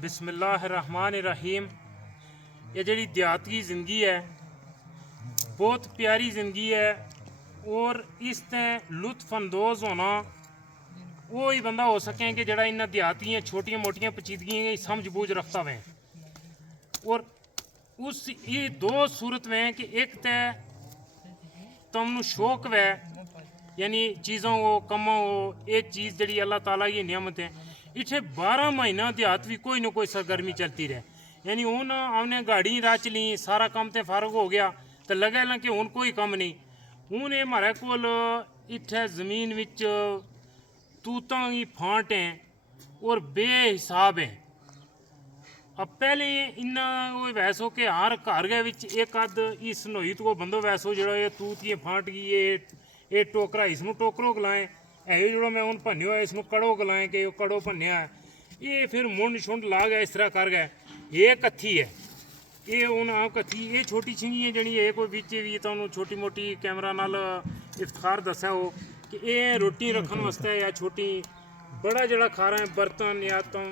बिस्मिल्लाहिर्रहमानिर्रहीम। ये जड़ी देहात की ज़िंदगी है बहुत प्यारी ज़िंदगी है और इस ते लुत्फ़अंदोज़ होना वो ही बंदा हो सकें कि जड़ा इन देहाती छोटियां मोटियां पेचीदगियां की समझ बूझ रखता है। और उस ये दो सूरत में कि एक ते तुमनु शौक वै यानी चीज़ों को कमों को एक चीज़ जड़ी अल्लाह ताला की नियमत है। इसे 12 महीना देहात भी कोई ना कोई सरगर्मी चलती रहे। यानी हूँ हमने गाड़ी रच ली सारा काम तो फारग हो गया तो लगे ना कि हूँ कोई कम नहीं। हूँ ये हमारे कोल इत्थे ज़मीन विच तूतां की फांट है और बेहिसाब है। अब पहले इन्ना कोई वैसो के हर घर गए विच एक अद इस नोई तो बंदो वैसो जो ये तूत ये फांट गई ये टोकरा इसनू टोकरो गलाएं ऐ जो मैं हूँ भन्यो है इसनू कड़ो गलाएं कि कड़ो भन्या है ये फिर मुंड शुंड ला गया इस तरह कर गए। ये कत्थी है ये हूँ आप कत्थी ये छोटी छिंगी है जड़ी ये कोई बिच भी तुहानू छोटी मोटी कैमरा नाल इफ्तार दसा हो कि ये रोटी रखने वास्ते या छोटी बड़ा जड़ा खारा है बर्तन या तुम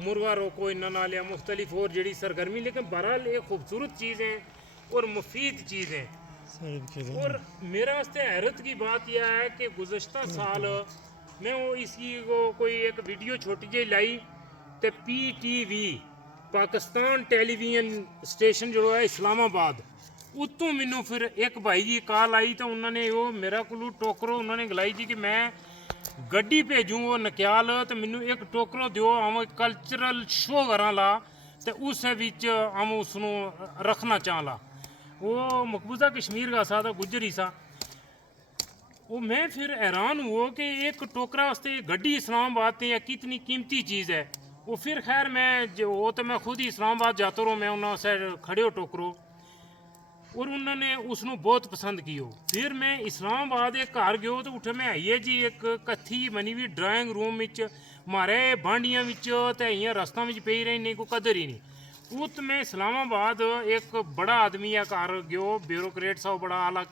मुर्गा रोको इन्ना नाल या मुख्तलिफ और जड़ी सरगर्मी लेकिन बहरहाल एक खूबसूरत चीज़ है और मुफीद चीज़ है। और मेरे वास्ते हैरत की बात यह है कि गुज़श्ता साल मैं वो इसकी को कोई एक वीडियो छोटी जी लाई तो PTV पाकिस्तान टेलीविजन स्टेशन जो है इस्लामाबाद उत्तों मैनू फिर एक भाई की कॉल आई तो उन्होंने वो मेरा को टोकरो उन्होंने गलाई जी कि मैं गड्डी भेजूँ वो नक्याल तो मैनू एक टोकरो दो हम कल्चरल शो करा ला तो उस विच हम उसनू रखना चाह ला। वो मकबूजा कश्मीर का सा था गुजर ही सा। वो मैं फिर हैरान हुआ कि एक टोकरा वास्ते गड्डी इस्लामाबाद से या कितनी कीमती चीज़ है। वो फिर खैर मैं जो वो तो मैं खुद ही इस्लामाबाद जाता रहूँ मैं उन्होंने खड़े हो टोकरो और उन्होंने उसनू बहुत पसंद कियो। फिर मैं इस्लामाबाद एक घर गयो तो उठे मैं आइए जी एक कत्थी बनी हुई ड्राइंग रूम विच मारे बांडियां विच ते इयां रस्ता विच पेई रही नहीं कोई कदर ही नहीं। उत मैं इस्लामाबाद एक बड़ा आदमी है घर गयो ब्यूरोक्रेट सा बड़ा आला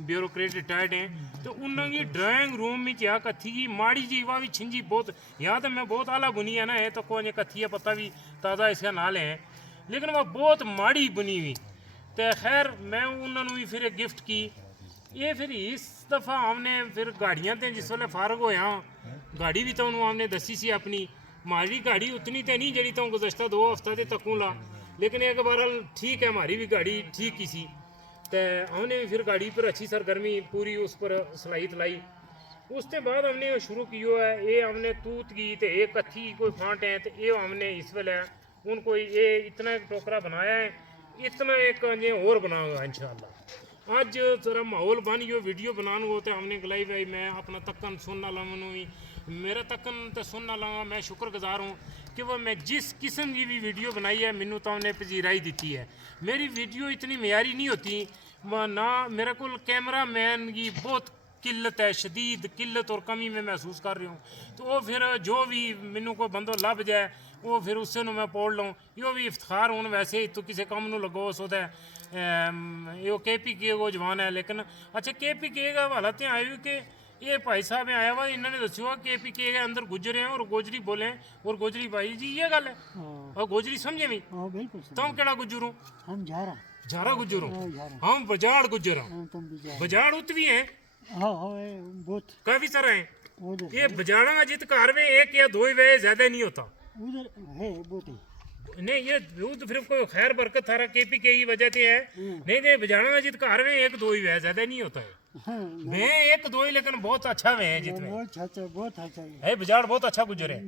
ब्यूरोक्रेट रिटायर्ड हैं तो उन्होंने ड्राइंग रूम में या कत्थी की माड़ी जी वह भी छिंजी बहुत यहाँ तो मैं बहुत आला बुनी है ना है तो कोई कत्थी है पता भी ताज़ा इसका नाल है लेकिन वह बहुत माड़ी बुनी हुई। तो खैर मैं उन्होंने भी फिर एक गिफ्ट की। ये फिर इस दफ़ा हमने फिर गाड़ियाँ तो जिस वेले फारग होया गाड़ी भी तो उन्होंने हमने दसी सी अपनी हमारी गाड़ी उतनी तो नहीं जड़ी तो गुज़श्ता 2 हफ्ता से तकूँ ला लेकिन एक बार ठीक है हमारी भी गाड़ी ठीक ही सी। तो हमने भी फिर गाड़ी पर अच्छी सरगर्मी पूरी उस पर सलाहियत लाई। उसके बाद हमने शुरू किया है ये हमने तूत की तो एक कत्थी कोई फांट है तो ये हमने इस वेले उनको ये इतना एक टोकरा बनाया है इतना एक और बनाऊंगा इंशाल्लाह। आज जरा माहौल बन गयो वीडियो बनाने को तो हमने गलाई भाई मैं अपना तक्कन सुनना लाऊँ भी मेरा तक्कन तो सुनना लाऊंगा। मैं शुक्रगुजार हूँ कि वो मैं जिस किस्म की भी वीडियो बनाई है मैनू तो हमने पजीराई दी है। मेरी वीडियो इतनी म्यारी नहीं होती ना मेरे को कैमरा मैन की बहुत किल्लत है शदीद किल्लत और कमी में महसूस कर रही हूँ। तो वो फिर जो भी मैनू कोई बंदो लभ जाए वो फिर उससे मैं पढ़ लूँ यो भी इफ्तार हूँ वैसे तो किसी कम नू लगो सो यो KPK को जवान है लेकिन अच्छा KPK का हवाला तो आया कि ये भाई साहब आया हुआ इन्होंने दस्यो KPK के अंदर गुजरे हैं और गोजरी बोले और गोजरी भाई जी ये गल है और गोजरी समझे भी तुम केड़ा गुजर हो हम झारा गुजर हो हम बजाड़ गुजर हूँ बजाड़ उतवी है बहुत काफी सारा है। ये बजाड़ा का जित घर में एक या दो ही वे ज्यादा नहीं होता उधर है बहुत ही नहीं ये दूध फिर कोई खैर बरकत थारा KPK की वजह से है नहीं नहीं बजाना का जित घर में एक दो ही वे ज्यादा नहीं होता है वे एक दो ही लेकिन बहुत अच्छा वे है जित में बहुत अच्छा है बजाड़ बहुत अच्छा गुजरे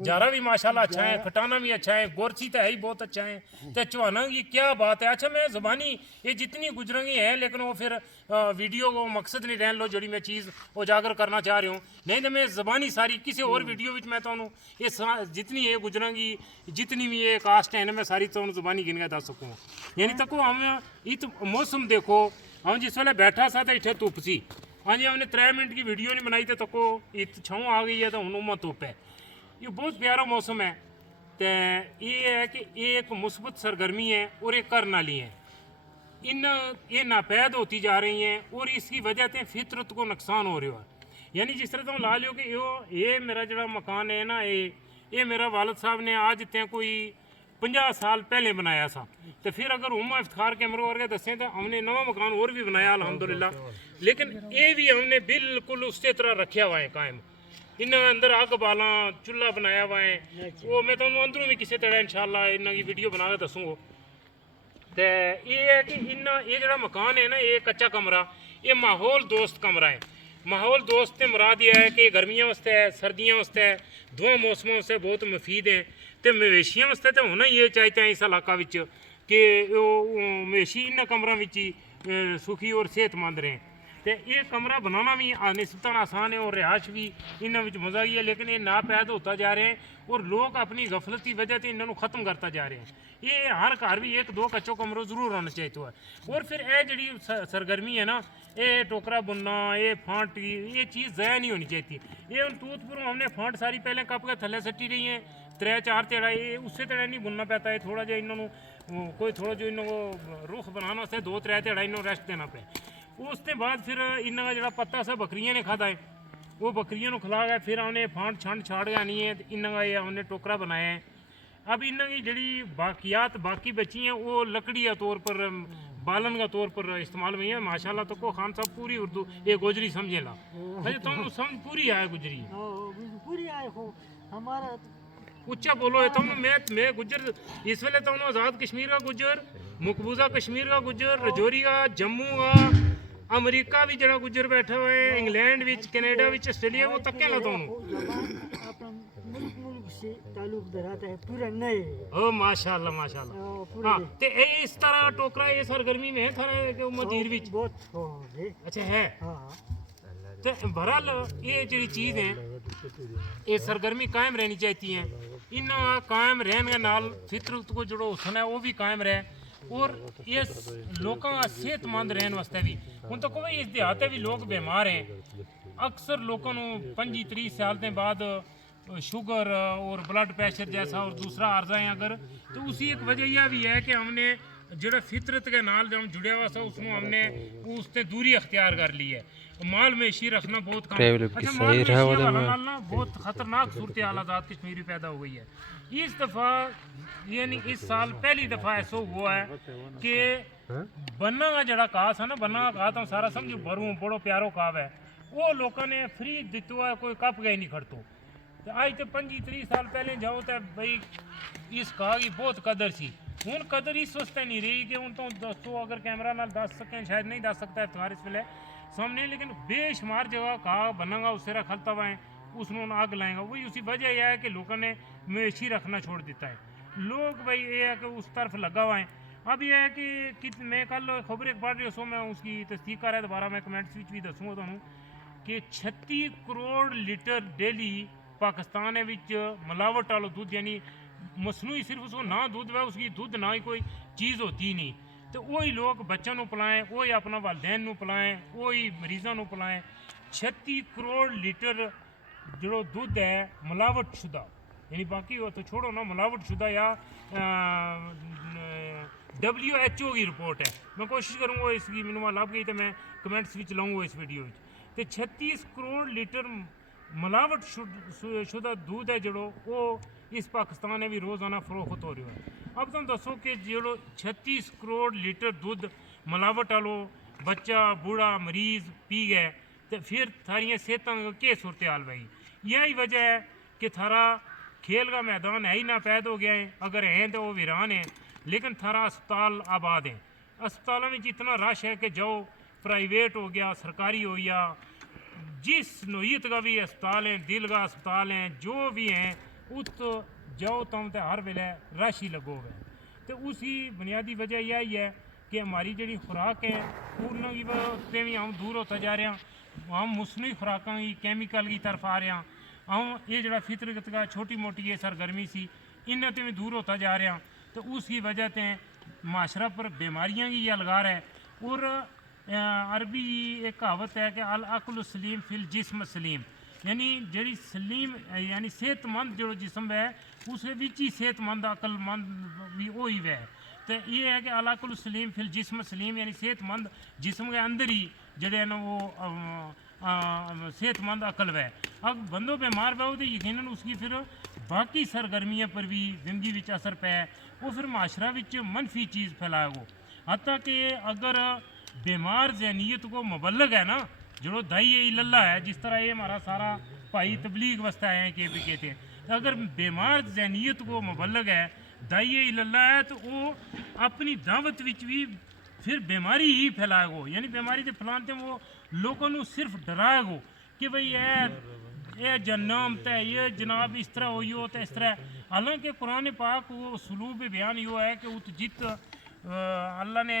जारा भी माशाल्लाह अच्छा है खटाना भी अच्छा है गोरची तो है ही बहुत अच्छा है तो चौहाना की क्या बात है। अच्छा मैं ज़बानी ये जितनी गुजरेंगी है लेकिन वो फिर वीडियो को मकसद नहीं रहन लो जड़ी मैं चीज़ उजागर करना चाह रही हूँ नहीं तो मैं ज़बानी सारी किसी और वीडियो में मैं तो ये जितनी ये गुजरेंगी जितनी भी ये कास्ट है ना मैं सारी तो ज़बानी गिन के दस सकूँ। यानी तक हम इत मौसम देखो हम जिस वेले बैठा सा तो इतने धुप सी हाँ जी हमने 3 मिनट की वीडियो नहीं बनाई तो तको इत छाँव आ गई है तो हूँ उमा धुप है। ये बहुत प्यारा मौसम है। तो ये है कि ये एक मुस्बत सरगर्मी है और एक करने वाली है इन ये नापैद होती जा रही हैं और इसकी वजह से फितरत को नुकसान हो रहा है। यानी जिस तरह तुम ला लो कि ये मेरा जरा मकान है ना ये मेरा वालिद साहब ने आज इतने कोई 50 साल पहले बनाया सा। तो फिर अगर उमा इफ्तार कैमरे वर्गे दसें तो हमने नवा मकान और भी बनाया अल्हम्दुलिल्लाह, लेकिन ये भी हमने बिल्कुल उसी तरह रखा हुआ है कायम। इन्हें अंदर अग बाला चूल्हा बनाया हुआ है, वो मैं तुहानू अंदरों भी किसी तरह इंशाल्लाह इन्हों की वीडियो बना के दसूँगा। तो ये है कि इन्ना ये जड़ा मकान है ना, ये कच्चा कमरा, ये माहौल दोस्त कमरा है। माहौल दोस्त ने मुराद यह है कि गर्मियों वास्ते है, सर्दियों वास्ते है, दोवें मौसमों से बहुत मुफीद है। तो मवेशियों वास्ते तो होना ही ये चाहते हैं इस इलाका विच कि मवेशी इन कमरों विच ही सुखी और सेहतमंद रहें। तो ये कमरा बनाना भी निस्बतन आसान है और रिहाश भी इन्हों में मज़ा ही है, लेकिन ये नापैद होता जा रहे हैं और लोग अपनी गफलत की वजह से इन्हों ख़त्म करता जा रहे हैं। ये हर घर भी एक दो कच्चो कमरों जरूर होना चाहिए है। और फिर यह जी सरगर्मी है ना, ये टोकरा बुनना, ये फांट, ये चीज़ ज़ाया नहीं होनी चाहिए। ये हूँ तूतपुर हमने फांट सारी पहले कप के थले सट्टी रही है, 3-4 तेड़ा ये उससे तेड़ा नहीं बुनना पैता है। थोड़ा जो इन्हों कोई थोड़ा जो इन्हों रुख बनाना से 2-3 तेड़ा इन्हों रेस्ट देना पे। उसके बाद फिर इन्हों का जो पत्ता सा बकरियां ने खाता है, वो बकरियों को खिला गया। फिर हमने फांट छंड छाड़ गया नहीं है, इन्हों का ये हमने टोकरा बनाया है। अब इन्हों की जी बाकियात बाकी बची हैं वो लकड़ी के तौर पर, बालन का तौर पर इस्तेमाल हुई है। माशाल्लाह तो को खान साहब पूरी उर्दू ये गोजरी समझे ला, तुम समझ पूरी आए गुजरी पूरी आए हो हमारा उच्चा बोलो है तुम। मैं गुजर इस वेले तुम आज़ाद कश्मीर का गुजर, मकबूजा कश्मीर का गुजर, रजौरी का, जम्मू का, अमेरिका भी जरा गुजर बैठा हुआ है, इंग्लैंड विच, कनाडा विच, ऑस्ट्रेलिया को तक ला तुम मुल्क से ताल्लुक धराता है पूरा नए। ओ माशाल्लाह माशाल्लाह। हाँ ते इस तरह टोकरा ये सरगर्मी में है थारा के मदीर विच बहुत हो अच्छा है। तो बहरहाल ये जी चीज़ है ये सरगर्मी कायम रहनी चाहिए है। इन कायम रहने के नाल फितरत को जो हुसन है वो भी कायम रहे और ये लोगों का सेहतमंद रहने वास्ते भी। हूँ तो कोई इस देहाते भी लोग बीमार हैं, अक्सर लोगों को 25-30 साल के बाद शुगर और ब्लड प्रेशर जैसा और दूसरा अर्जा है अगर, तो उसी एक वजह यह भी है कि हमने जो फितरत के नाल जो हम जुड़े हुआ सा उसमें हमने उससे दूरी अख्तियार कर ली है। माल मवेशी रखना बहुत कम। अच्छा माल मवेशी वाला ना बहुत ख़तरनाक सूरत हाल आज़ाद कश्मीर में पैदा हो गई है इस दफ़ा, यानी इस साल पहली दफ़ा ऐसा हुआ है कि बन्ना का जड़ा कास है ना, बन्ना का कहा तो सारा समझो भरू बड़ो प्यारो काव है, वो लोगों ने फ्री दिता है, कोई कप गए नहीं खड़तो। तो आज तो 25-30 साल पहले जाओ तो भाई इस कहा की बहुत कदर सी। हूँ कदर इस वास्ते नहीं रही कि हूँ तो दोस्तों अगर कैमरा नाल दस सकें, शायद नहीं दस सकता इफ्तार इस वेले सामने, लेकिन बेशुमार जगह कहा बनगा उससे खलता हुआ है उसमें आग लाएंगा। वही उसी वजह यह है कि लोगों ने मवेशी रखना छोड़ देता है। लोग भाई ये है कि उस तरफ लगा हुआ है। अब यह है कि मैं कल खबर एक पढ़ रही हूँ, मैं उसकी तस्दीक कर रहा है, दोबारा मैं कमेंट्स भी दसूँगा तुहानू कि 36 करोड़ लीटर डेली पाकिस्तान विच मिलावट वाला दूध, यानी मसनूई सिर्फ उसको ना दूध है, उसकी दूध ना ही कोई चीज़ होती नहीं। तो वही लोग बच्चों को पिलाएं, वही अपना वालदैन पिलाएं, वही मरीजों को पिलाएं। 36 करोड़ लीटर जो दूध है मिलावट शुदा, यानी बाकी हो तो छोड़ो ना, मिलावट शुदा या WHO की रिपोर्ट है। मैं कोशिश करूँगा इसकी मैनू लभ गई तो मैं कमेंट्स भी लाऊँगा इस वीडियो में। तो 36 करोड़ लीटर मिलावट शुदा दूध है जो वो इस पाकिस्तान में भी रोज़ाना फरोख्त हो रहा है। अब तुम दसो कि जो 36 करोड़ लीटर दूध मिलावट वालो बच्चा बूढ़ा मरीज पी गए तो फिर थारियाँ सेहतों के सूरत हाल भाई। यही वजह है कि थारा खेल का मैदान है ही ना पैदा हो गया है, अगर हैं तो वो वीरान है, लेकिन थारा अस्पताल आबाद है। अस्पतालों में इतना रश है कि जो प्राइवेट हो गया सरकारी हो गया, जिस नोयत का भी अस्पताल है, दिल का अस्पताल हैं, जो भी हैं उस तो जाओ तुम तो हर वेले रश ही लगो है। तो उसी बुनियादी वजह यही है कि हमारी जी खुराक है उन्होंने की वजह भी हम दूर होता जा रहे हैं, हम मुसनू खुराकों की कैमिकल की तरफ आ रहे हैं, हम ये जरा फितरत का छोटी मोटी ये सरगर्मी सी इन्हें तो भी दूर होता जा रहे हैं। तो उसकी वजह से माशरा पर बीमारियाँ की यह लगा रहा है। और अरबी एक कहावत है कि अल अक्ल सलीम फिल जिस्म सलीम, यानी जी सलीम यानी सेहतमंद जो जिस्म है उसके बिच ही सेहतमंद अकलमंद भी वो ही है। तो ये है कि अल अक्ल सलीम फिल जिस्म सलीम, यानी सेहतमंद जिस्म के अंदर ही जड़े ना वो सेहतमंद अकल है। अब बंदो बीमार पे तो यकीनन उसकी फिर बाकी सरगर्मियां पर भी जिंदगी विच असर पै वो फिर माशरा विच मनफी चीज़ फैलाएगो। हत्ता कि अगर बीमार जहनीत को मुबल्लग है ना, जो दाई इल्लल्लाह है, जिस तरह ये हमारा सारा भाई तबलीग वस्ता है के भी कहते हैं, तो अगर बीमार जहनीत को मुबल्लग है, दाई इल्लल्लाह है, तो वो अपनी दावत विच भी फिर बीमारी ही फैलाएगो। यानी बीमारी के फैलाते वो लोगों को सिर्फ डराएगो कि भाई ये जन्म ते ये जनाब इस तरह हुई हो तो इस तरह। हालांकि कुरान पाक वो सलूब बयान यो है कि उत जित अल्लाह ने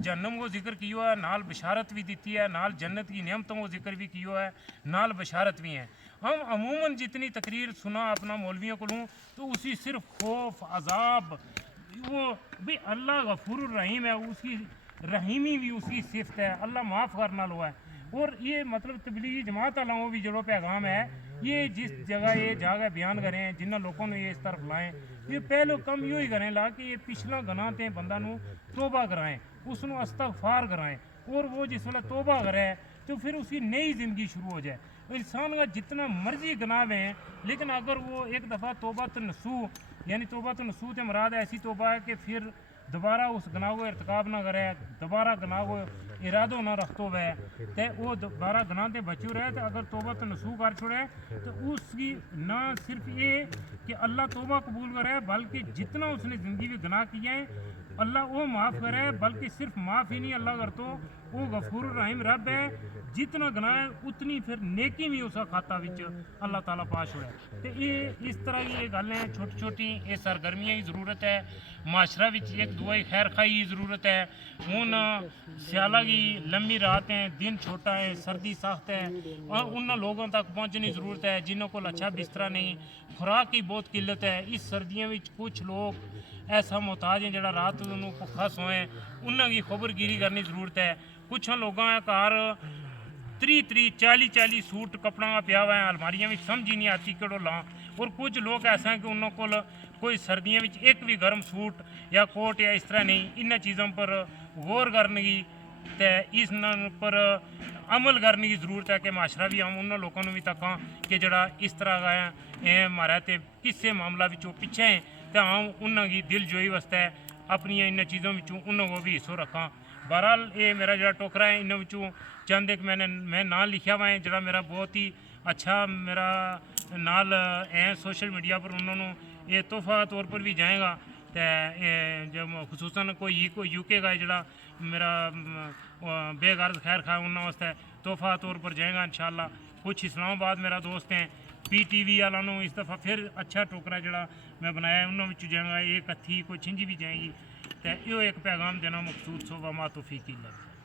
जन्नम को जिक्र किया है, नाल बशारत भी दी है, नाल जन्नत की नियमतों को जिक्र भी किया है, नाल बशारत भी है। हम अमूमन जितनी तकरीर सुना अपना मौलवियों को लूँ तो उसी सिर्फ खौफ अजाब, वो भी अल्लाह गफूर रहीम है, उसकी रहीमी भी उसकी सिफत है, अल्लाह माफ़ करना लो है। और ये मतलब तबलीगी जमात वालों भी जो पैगाम है, ये जिस जगह ये जाकर बयान करें जिन्होंने लोगों ने ये इस तरफ लाएँ, ये पहले कम यो ही करें ला कि ये पिछला गनाह ते बंदा नू तोबा कराएं, उसनों अस्तगफार कराएं, और वो जिस वेले तोबा करे तो फिर उसकी नई ज़िंदगी शुरू हो जाए। इंसान का जितना मर्जी गनाह है, लेकिन अगर वो एक दफ़ा तोबा तो नसूह, यानी तोबा तो नसूह ते मुराद ऐसी तोबा है कि फिर दोबारा उस गनाह को इरतकाब ना करे, दोबारा गनाह को इरादो ना रखतो वै, तो वो दोबारा गनाह ते बचू रहे। तो अगर तोबा तो नसूह कर छोड़े तो उसकी ना सिर्फ ये कि अल्लाह तोबा कबूल करे, बल्कि जितना उसने ज़िंदगी में गनाह किए हैं अल्लाह वो माफ़ करे, बल्कि सिर्फ माफ़ ही नहीं अल्लाह कर तो वो गफूर रहीम रब है, जितना गनाह है उतनी फिर नेकी भी उसका खाता विच अल्लाह ताला पाश होया। तो ये इस तरह की ये गल्लें छोटी छोटी ये सरगर्मियां की ज़रूरत है, माशरा विच एक दुआ की खैर खाई की ज़रूरत है। हुन स्याला की लम्बी रात है, दिन छोटा है, सर्दी सख्त है, और उन लोगों तक पहुँचने की ज़रूरत है जिन्हों को अच्छा बिस्तरा नहीं, खुराक की बहुत किल्लत है। इस सर्दियों में कुछ लोग ऐसा मोहताज हैं जरा रात को भुखा सोएं, उन्होंने खबरगिरी करनी ज़रूरत है। कुछ लोगों के घर 30-40 सूट कपड़ा का पिया हुआ है अलमारियां भी, समझ ही नहीं आती कड़ो ला। और कुछ लोग ऐसा हैं कि उन्होंने को कोई सर्दियों में एक भी गर्म सूट या कोट या इस तरह नहीं, इन चीज़ों पर गौर करने की ते इस पर अमल करने की ज़रूरत है कि माशरा भी हम उन्होंने लोगों को भी तकां कि जरा इस तरह का है हमारा तो किसी मामला विचों पिछे हैं, तो हम उन्होंने दिल जोई वास्ते अपनी इन चीज़ों में उन्होंने को भी हिस्सों रखा। बहरहाल ये मेरा जो टोकरा है इन चंद एक मैं नाम लिखा हुआ है जरा मेरा बहुत ही अच्छा मेरा नाल है सोशल मीडिया पर, उन्होंने ये तोहफा तौर पर भी जाएगा। तो जो खसूसन कोई यूके का जरा मेरा बेगर्ज खैर खा उन्होंने वास्ते तोहफा तौर पर जाएगा इंशाल्लाह। कुछ इस्लामाबाद मेरा दोस्त हैं PTV वालों इस दफ़ा फिर अच्छा टोकरा जरा मैं बनाया उन्होंने जाएगा, एक हथी कोई छिंजी भी जाएगी। तो यो एक पैगाम देना मकसूद सो व मा तौफीक इल्ला बिल्लाह।